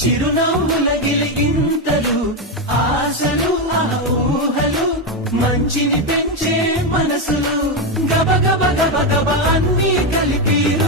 చిరునవ్వుల గిలిగింతలు, ఆశలు ఆ ఊహలు, మంచిని పెంచే మనసులు, గబ గబ గబ గబ అన్నీ కలిపి